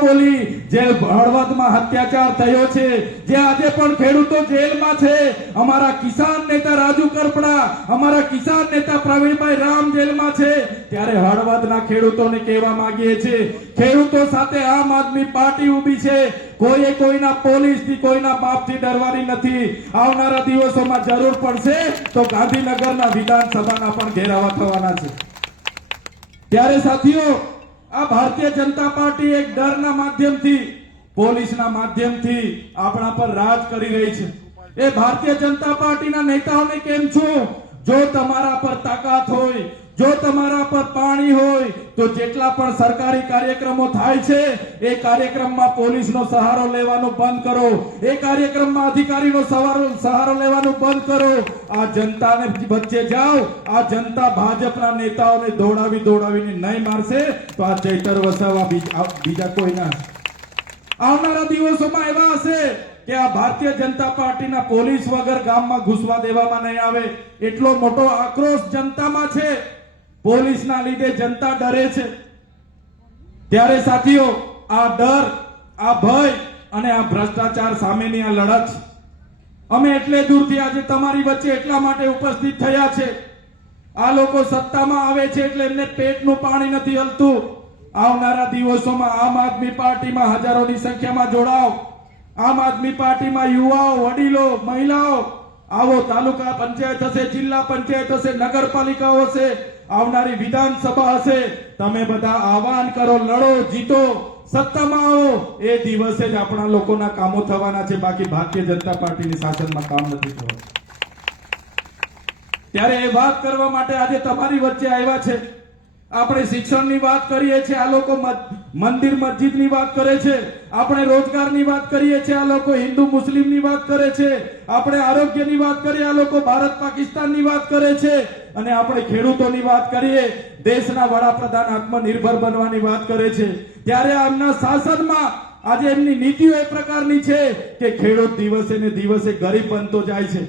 બોલી, જે હળવદમાં અત્યાચાર થયો છે, જે આજે પણ ખેડૂતો જેલમાં છે, અમારા કિસાન નેતા રાજુ કરપડા, અમારા કિસાન નેતા પ્રવીણભાઈ રામ જેલમાં છે, ત્યારે હળવદના ખેડૂતોને કહેવા માંગીએ છીએ, ખેડૂતો સાથે આમ આદમી પાર્ટી ઊભી છે. કોઈએ કોઈના પોલીસથી, કોઈના બાપથી ડરવાની નથી. આવનારા દિવસોમાં જરૂર પડશે તો ગાંધીનગરના વિધાનસભાના પણ ઘેરાવા થવાના છે. ત્યારે સાથીઓ, આ ભારતીય જનતા પાર્ટી એક ડરના માધ્યમથી, પોલીસના માધ્યમથી આપણા પર રાજ કરી રહી છે. એ ભારતીય જનતા પાર્ટીના નેતાઓને કેમ છું, જો તમારા પર તાકાત હોય, જો તમારા પર પાણી હોય, તો જેટલા પણ સરકારી કાર્યક્રમો થાય છે એ કાર્યક્રમમાં પોલીસનો સહારો લેવાનું બંધ કરો, એ કાર્યક્રમમાં અધિકારીનો સહારો લેવાનું બંધ કરો. આ જનતાને વચ્ચે જાઓ. આ જનતા ભાજપના નેતાઓને દોડાવીને નહીં મારશે તો આ ચૈતર વસાવા બીજા કોઈ ના. આવનારા દિવસોમાં એવા હશે કે આ ભારતીય જનતા પાર્ટીના પોલીસ વગર ગામમાં ઘૂસવા દેવામાં નહીં આવે. એટલો મોટો આક્રોશ જનતામાં છે. પોલીસના લીધે જનતા ડરે છે. ત્યારે સાથીઓ, આ ડર, આ ભય અને આ ભ્રષ્ટાચાર સામેની આ લડત અમે એટલે દૂરથી આજે તમારી વચ્ચે એટલા માટે ઉપસ્થિત થયા છે. આ લોકો સત્તામાં આવે છે એટલે એમને પેટનું પાણી નથી હલતું. આવનારા દિવસોમાં આમ આદમી પાર્ટીમાં હજારોની સંખ્યામાં જોડાઓ. આમ આદમી પાર્ટીમાં યુવાઓ, વડીલો, મહિલાઓ આવો. તાલુકા પંચાયત હશે, જિલ્લા પંચાયત હશે, નગરપાલિકાઓ હશે, આવનારી વિધાનસભા હશે. તમે બધા આહવાન કરો, લડો, જીતો, સત્તામાં આવો. એ દિવસે જ આપણા લોકોના કામો થવાના છે. બાકી ભારતીય જનતા પાર્ટીની શાસનમાં કામ નથી થવાનું. ત્યારે એ વાત કરવા માટે આજે તમારી વચ્ચે આવ્યા છે. આપણે શિક્ષણની વાત કરીએ છીએ, આ લોકો મંદિર મસ્જિદની વાત કરે છે. આપણે રોજગારની વાત કરીએ છીએ, આ લોકો હિન્દુ મુસ્લિમની વાત કરે છે. આપણે આરોગ્યની વાત કરીએ, આ લોકો ભારત પાકિસ્તાનની વાત કરે છે. અને આપણે ખેડૂતોની વાત કરીએ, દેશના વડાપ્રધાન આત્મનિર્ભર બનવાની વાત કરે છે. ત્યારે આમના શાસનમાં આજે એમની નીતિઓ એ પ્રકારની છે કે ખેડૂત દિવસે ને દિવસે ગરીબ બનતો જાય છે.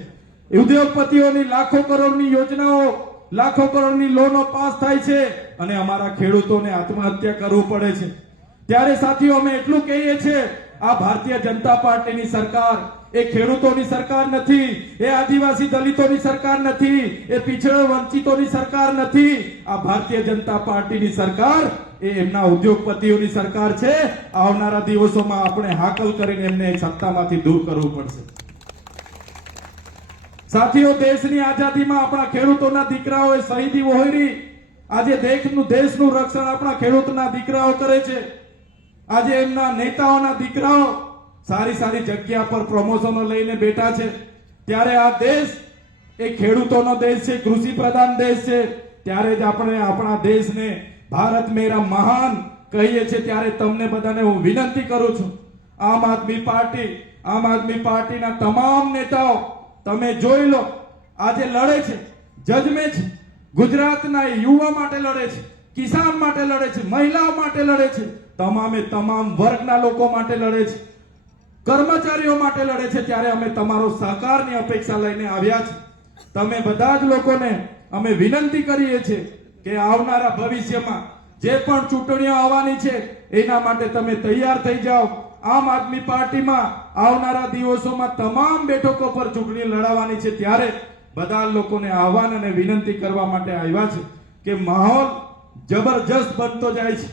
ઉદ્યોગપતિઓની લાખો કરોડની યોજનાઓ, લાખો કરોડની લોનો પાસ થાય છે અને અમારા ખેડૂતોને આત્મહત્યા કરવું પડે છે. ત્યારે સાથીઓ, અમે એટલું કહીએ છીએ, આ ભારતીય જનતા પાર્ટીની સરકાર એ ખેડૂતોની સરકાર નથી, એ આદિવાસી દલિતોની સરકાર નથી, એ પીછડો વંચિતોની સરકાર નથી. આ ભારતીય જનતા પાર્ટીની સરકાર એ એમના ઉદ્યોગપતિઓની સરકાર છે. આવનારા દિવસોમાં આપણે હાકલ કરીને એમને સત્તામાંથી દૂર કરવું પડશે. સાથીઓ, દેશની આઝાદીમાં આપણા ખેડૂતોના દીકરાઓએ શહીદી વહોરી. આજે દેશનું રક્ષણ આપણા ખેડૂતના દીકરાઓ કરે છે. આજે એમના નેતાઓના દીકરાઓ સારી જગ્યા પર પ્રમોશનો લઈને બેઠા છે. ત્યારે આ દેશ એ ખેડૂતોનો દેશ છે, કૃષિ પ્રધાન દેશ છે. ત્યારે જ આપણે આપણા દેશને ભારત મેરા મહાન કહીએ છીએ. ત્યારે તમને બધાને હું વિનંતી કરું છું, આમ આદમી પાર્ટીના તમામ નેતાઓ તમે જોઈ લો, આજે લડે છે, જજમે છે. ગુજરાતના યુવા માટે લડે છે, કિસાન માટે લડે છે, મહિલાઓ માટે લડે છે, તમામ વર્ગના લોકો માટે લડે છે, કર્મચારીઓ માટે લડે છે. ત્યારે અમે તમારો સહકારની અપેક્ષા લઈને આવ્યા છે. તમે બધા જ લોકોને અમે વિનંતી કરીએ છીએ કે આવનારા ભવિષ્યમાં જે પણ ચૂંટણીઓ આવવાની છે એના માટે તમે તૈયાર થઈ જાઓ. આમ આદમી પાર્ટીમાં આવનારા દિવસોમાં તમામ બેઠકો પર ચૂંટણી લડાવવાની છે. ત્યારે બધા લોકોને આહવાન અને વિનંતી કરવા માટે આવ્યા છે કે માહોલ જબરજસ્ત બનતો જાય છે.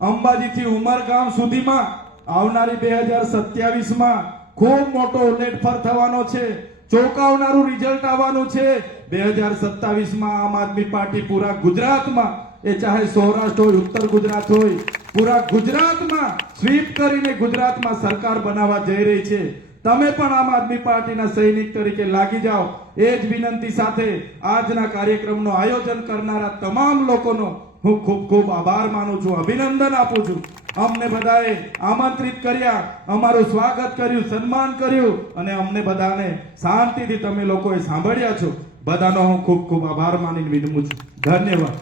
અંબાજીથી ઉમરગામ સુધીમાં આવનારી 2027માં ખૂબ મોટો ઉલ્લેખફર થવાનો છે. ચોંકાવનારું રિઝલ્ટ આવવાનું છે. 2027માં આમ આદમી પાર્ટી પૂરા ગુજરાતમાં, એ ચાહે સૌરાષ્ટ્ર હોય, ઉત્તર ગુજરાત હોય, પૂરા ગુજરાતમાં સ્વીપ કરીને ગુજરાતમાં સરકાર બનાવવા જઈ રહી છે. તમે પણ આમ આદમી પાર્ટીના સૈનિક તરીકે લાગી જાઓ. એ જ વિનંતી સાથે આજના કાર્યક્રમનું આયોજન કરનારા તમામ લોકોનો હું ખૂબ આભાર માનું છું, અભિનંદન આપું છું. અમને બધાએ આમંત્રિત કર્યા, અમારું સ્વાગત કર્યું, સન્માન કર્યું અને અમને બધાને શાંતિથી તમે લોકોએ સાંભળ્યા છો. બધાનો હું ખૂબ આભાર માનીને વિનમું છું. ધન્યવાદ.